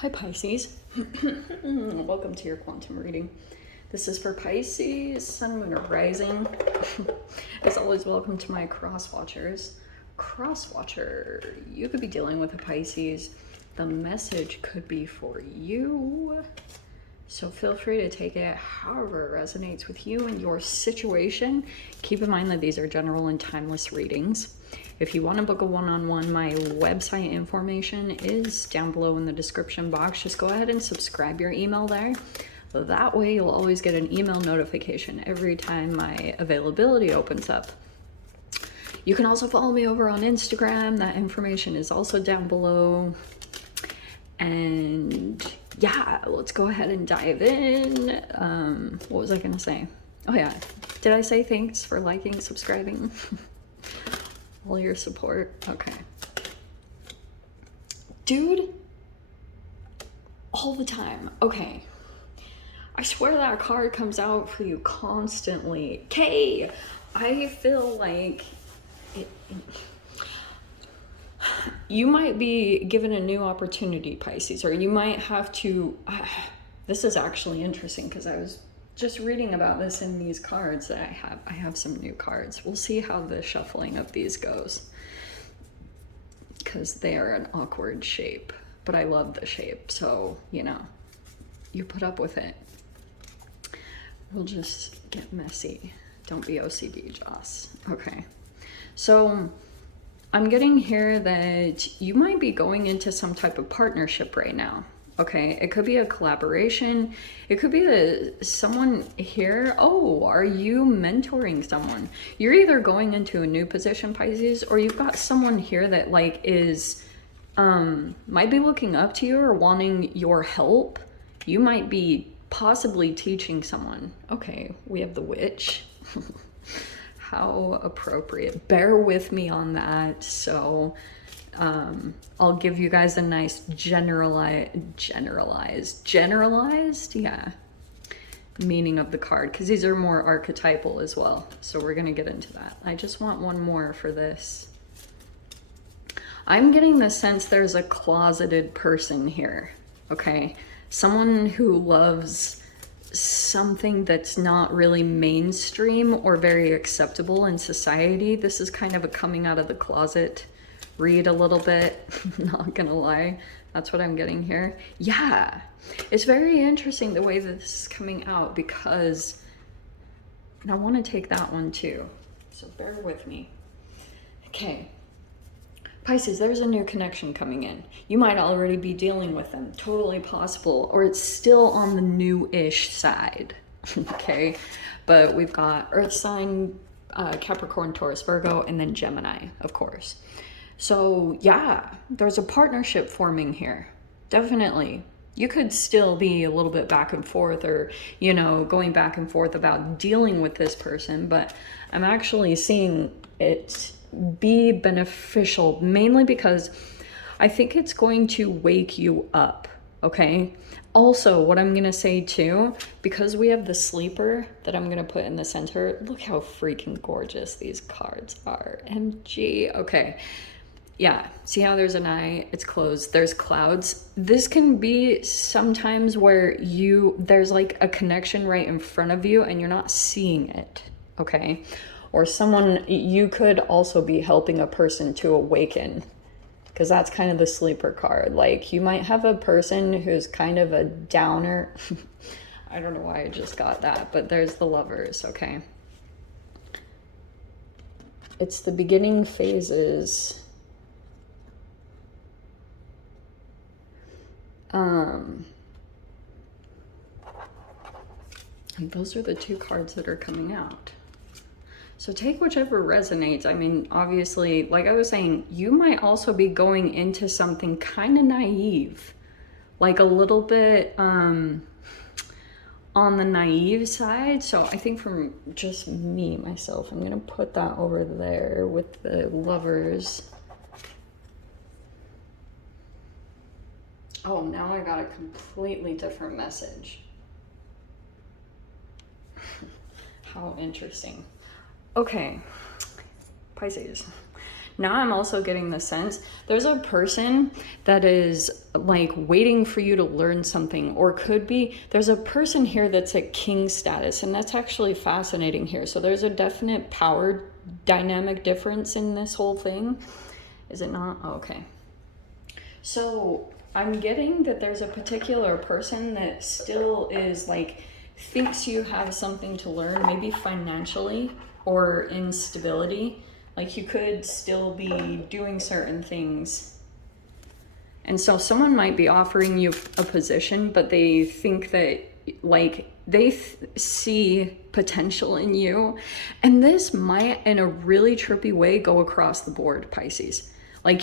Hi Pisces, welcome to your quantum reading. This is for Pisces, Sun, Moon, or Rising. As always, welcome to my cross watchers. Cross watcher, you could be dealing with a Pisces. The message could be for you. So feel free to take it however it resonates with you and your situation. Keep in mind that these are general and timeless readings. If you want to book a one-on-one, my website information is down below in the description box. Just go ahead and subscribe your email there. That way you'll always get an email notification every time my availability opens up. You can also follow me over on Instagram. That information is also down below. And yeah, let's go ahead and dive in. What was I gonna say? Oh yeah, did I say thanks for liking, subscribing? All your support. Okay. Dude, all the time. Okay. I swear that card comes out for you constantly. Kay, I feel like you might be given a new opportunity, Pisces, or you might have to, this is actually interesting because I was just reading about this in these cards that I have some new cards. We'll see how the shuffling of these goes because they are an awkward shape, but I love the shape. So, you know, you put up with it. We'll just get messy. Don't be OCD, Joss. Okay. So I'm getting here that you might be going into some type of partnership right now. Okay, it could be a collaboration. It could be someone here. Oh, are you mentoring someone? You're either going into a new position, Pisces, or you've got someone here that like is, might be looking up to you or wanting your help. You might be possibly teaching someone. Okay, we have the witch. How appropriate. Bear with me on that. So I'll give you guys a nice generalized, yeah, meaning of the card, because these are more archetypal as well. So we're going to get into that. I just want one more for this. I'm getting the sense there's a closeted person here, okay? Someone who loves something that's not really mainstream or very acceptable in society. This is kind of a coming out of the closet read a little bit, not gonna lie. That's what I'm getting here. Yeah, it's very interesting the way that this is coming out because, and I want to take that one too. So bear with me. Okay. Pisces, there's a new connection coming in. You might already be dealing with them, totally possible, or it's still on the new-ish side, okay? But we've got Earth sign, Capricorn, Taurus, Virgo, and then Gemini, of course. So yeah, there's a partnership forming here, definitely. You could still be a little bit back and forth or, you know, going back and forth about dealing with this person, but I'm actually seeing it be beneficial, mainly because I think it's going to wake you up, okay? Also, what I'm gonna say too, because we have the sleeper that I'm gonna put in the center, look how freaking gorgeous these cards are, MG, okay. Yeah, see how there's an eye, it's closed, there's clouds. This can be sometimes where there's like a connection right in front of you and you're not seeing it, okay? Or someone, you could also be helping a person to awaken, because that's kind of the sleeper card. Like you might have a person who's kind of a downer. I don't know why I just got that, but there's the Lovers, okay? It's the beginning phases. And those are the two cards that are coming out. So take whichever resonates. I mean, obviously, like I was saying, you might also be going into something kind of naive, like a little bit on the naive side. So I think from just me, myself, I'm going to put that over there with the Lovers. Oh, now I got a completely different message. How interesting. Okay, Pisces. Now I'm also getting the sense there's a person that is like waiting for you to learn something, or could be there's a person here that's at king status, and that's actually fascinating here. So there's a definite power dynamic difference in this whole thing. Is it not? Oh, okay. So I'm getting that there's a particular person that still is like, thinks you have something to learn, maybe financially or in stability. Like you could still be doing certain things. And so someone might be offering you a position, but they think that like they see potential in you. And this might, in a really trippy way, go across the board, Pisces. Like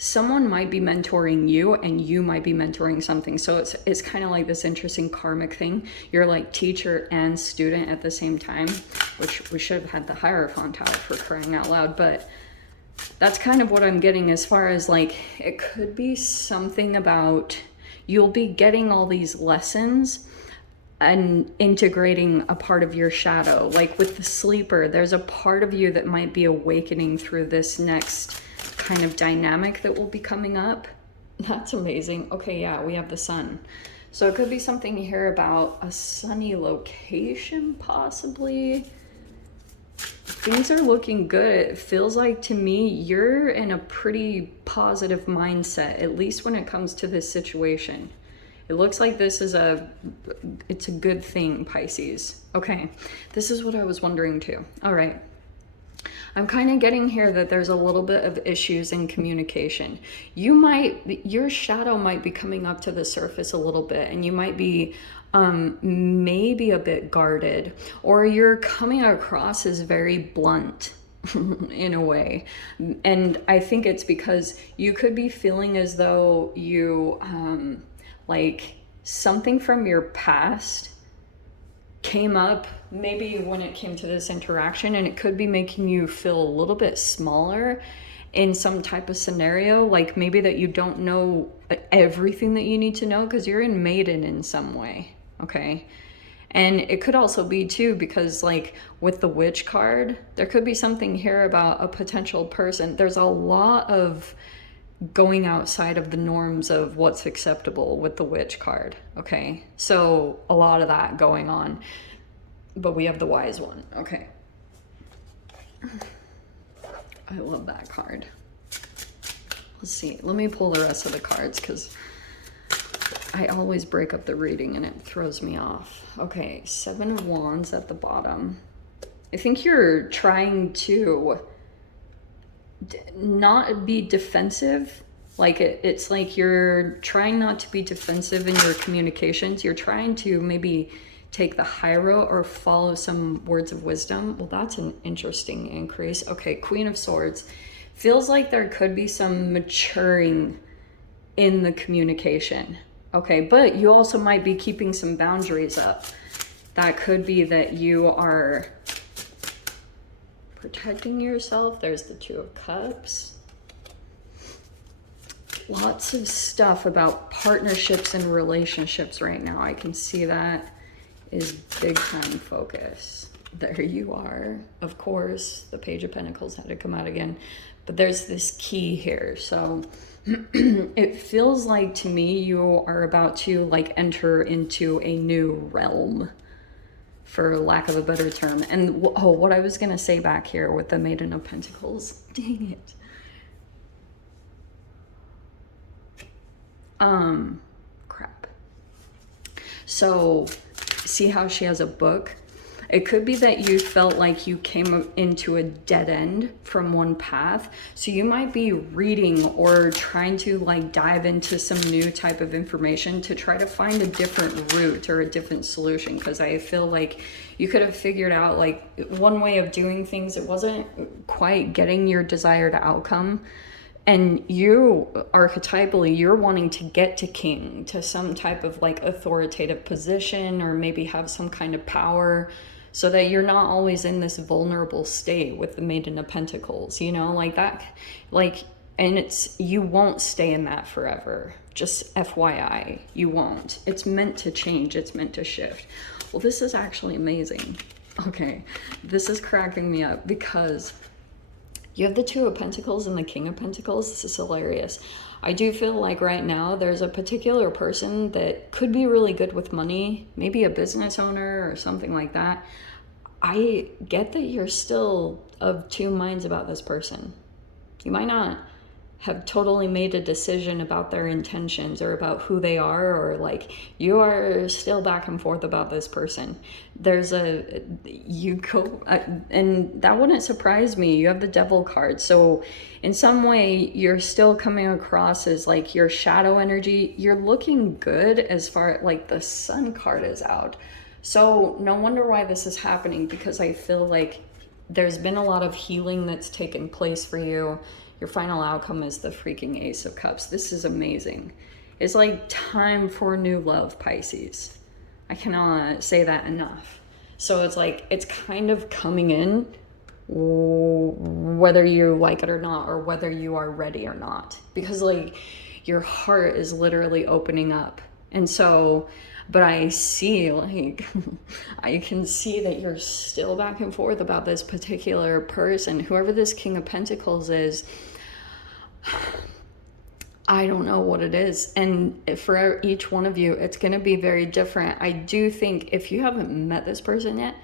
someone might be mentoring you, and you might be mentoring something. So it's kind of like this interesting karmic thing. You're like teacher and student at the same time, which we should have had the Hierophant out, for crying out loud. But that's kind of what I'm getting, as far as like, it could be something about you'll be getting all these lessons and integrating a part of your shadow. Like with the sleeper, there's a part of you that might be awakening through this next kind of dynamic that will be coming up. That's amazing. Okay, yeah, we have the sun. So it could be something here about a sunny location, possibly. Things are looking good. It feels like to me you're in a pretty positive mindset, at least when it comes to this situation. It looks like this is it's a good thing, Pisces. Okay, this is what I was wondering too. All right. I'm kind of getting here that there's a little bit of issues in communication. Your shadow might be coming up to the surface a little bit, and you might be maybe a bit guarded, or you're coming across as very blunt in a way. And I think it's because you could be feeling as though you, like something from your past came up maybe when it came to this interaction, and it could be making you feel a little bit smaller in some type of scenario, like maybe that you don't know everything that you need to know because you're in maiden in some way. Okay, and it could also be too because like with the witch card, there could be something here about a potential person. There's a lot of going outside of the norms of what's acceptable with the witch card. Okay, so a lot of that going on, but we have the wise one. Okay, I love that card. Let's see, let me pull the rest of the cards because I always break up the reading and it throws me off. Okay, 7 of Wands at the bottom. I think you're trying to not be defensive. Like it's like you're trying not to be defensive in your communications. You're trying to maybe take the high road or follow some words of wisdom. Well, that's an interesting increase. Okay, Queen of Swords. Feels like there could be some maturing in the communication. Okay, but you also might be keeping some boundaries up. That could be that you are protecting yourself. There's the 2 of Cups. Lots of stuff about partnerships and relationships right now. I can see that is big time focus. There you are. Of course, the Page of Pentacles had to come out again. But there's this key here. So it feels like to me you are about to like enter into a new realm, for lack of a better term. And what I was going to say back here with the Maiden of Pentacles. Dang it. Crap. So see how she has a book? It could be that you felt like you came into a dead end from one path. So you might be reading or trying to like dive into some new type of information to try to find a different route or a different solution. Because I feel like you could have figured out like one way of doing things. It wasn't quite getting your desired outcome. And you, archetypally, you're wanting to get to king, to some type of like authoritative position, or maybe have some kind of power, so that you're not always in this vulnerable state with the Maiden of Pentacles, you know, like that, like, and you won't stay in that forever. Just FYI, you won't. It's meant to change. It's meant to shift. Well, this is actually amazing. Okay, this is cracking me up because You have the Two of Pentacles and the King of Pentacles. This is hilarious. I do feel like right now there's a particular person that could be really good with money, maybe a business owner or something like that. I get that you're still of two minds about this person. You might not have totally made a decision about their intentions or about who they are, or like you are still back and forth about this person. There's a, you go, and that wouldn't surprise me. You have the Devil card. So in some way you're still coming across as like your shadow energy. You're looking good as far like the Sun card is out. So no wonder why this is happening, because I feel like there's been a lot of healing that's taken place for you. Your final outcome is the freaking Ace of Cups. This is amazing. It's like time for new love, Pisces. I cannot say that enough. So it's like, it's kind of coming in, whether you like it or not, or whether you are ready or not. Because like your heart is literally opening up. And so, but I see like, I can see that you're still back and forth about this particular person. Whoever this King of Pentacles is, I don't know what it is. And for each one of you, it's going to be very different. I do think if you haven't met this person yet,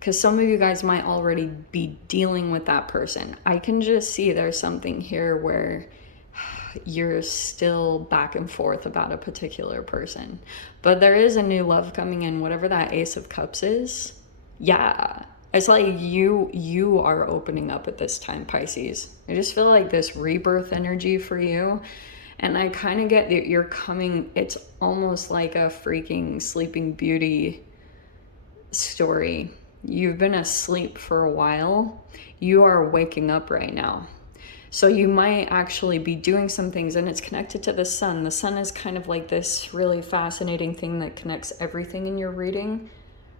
because some of you guys might already be dealing with that person, I can just see there's something here where you're still back and forth about a particular person. But there is a new love coming in, whatever that Ace of Cups is. Yeah. It's like you are opening up at this time, Pisces. I just feel like this rebirth energy for you. And I kind of get that you're coming, it's almost like a freaking Sleeping Beauty story. You've been asleep for a while. You are waking up right now. So you might actually be doing some things, and it's connected to the Sun. The Sun is kind of like this really fascinating thing that connects everything in your reading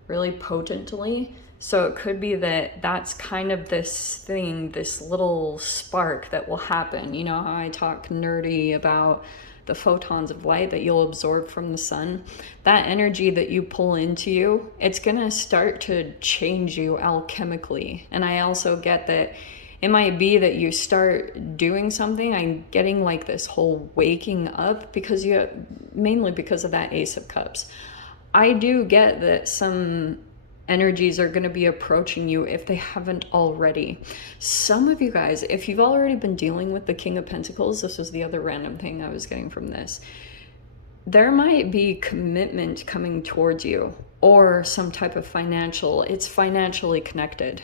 really potently. So it could be that that's kind of this thing, this little spark that will happen. You know how I talk nerdy about the photons of light that you'll absorb from the Sun? That energy that you pull into you, it's gonna start to change you alchemically. And I also get that it might be that you start doing something. I'm getting like this whole waking up because mainly because of that Ace of Cups. I do get that some energies are going to be approaching you if they haven't already. Some of you guys, if you've already been dealing with the King of Pentacles, this was the other random thing I was getting from this. There might be commitment coming towards you, or some type of it's financially connected.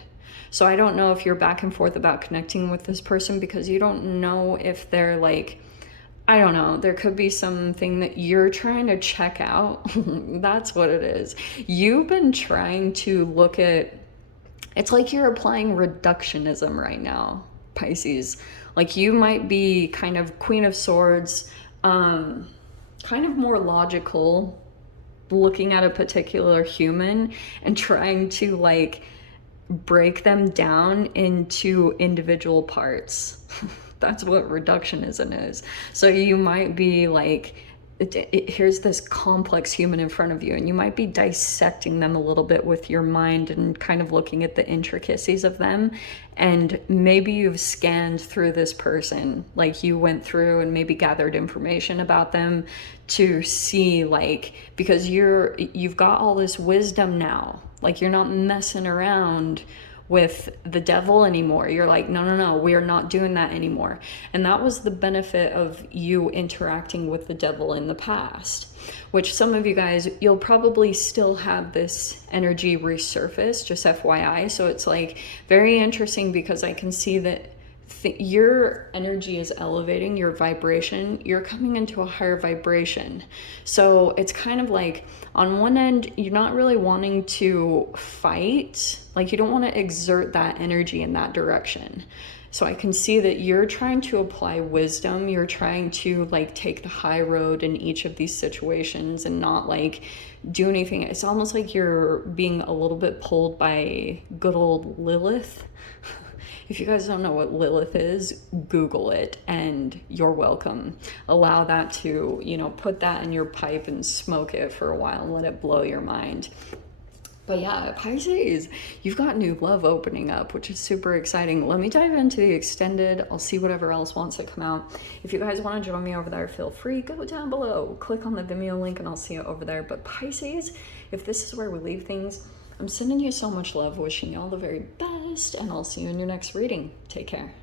So I don't know if you're back and forth about connecting with this person because you don't know if they're like, I don't know, there could be something that you're trying to check out. That's what it is. You've been trying to look at, it's like you're applying reductionism right now, Pisces. Like you might be kind of Queen of Swords, kind of more logical, looking at a particular human and trying to like break them down into individual parts. That's what reductionism is. So you might be like, here's this complex human in front of you, and you might be dissecting them a little bit with your mind and kind of looking at the intricacies of them. And maybe you've scanned through this person, like you went through and maybe gathered information about them to see, like, because you've got all this wisdom now. Like you're not messing around with the devil anymore. You're like, no, we are not doing that anymore. And that was the benefit of you interacting with the devil in the past, which some of you guys, you'll probably still have this energy resurface, just FYI. So it's like very interesting because I can see that your energy is elevating, your vibration, you're coming into a higher vibration. So it's kind of like on one end, you're not really wanting to fight, like you don't want to exert that energy in that direction. So I can see that you're trying to apply wisdom, you're trying to like take the high road in each of these situations and not like do anything. It's almost like you're being a little bit pulled by good old Lilith. If you guys don't know what Lilith is, Google it and you're welcome. Allow that to, put that in your pipe and smoke it for a while and let it blow your mind. But yeah, Pisces, you've got new love opening up, which is super exciting. Let me dive into the extended. I'll see whatever else wants to come out. If you guys want to join me over there, feel free. Go down below. Click on the Vimeo link and I'll see you over there. But Pisces, if this is where we leave things, I'm sending you so much love, wishing you all the very best, and I'll see you in your next reading. Take care.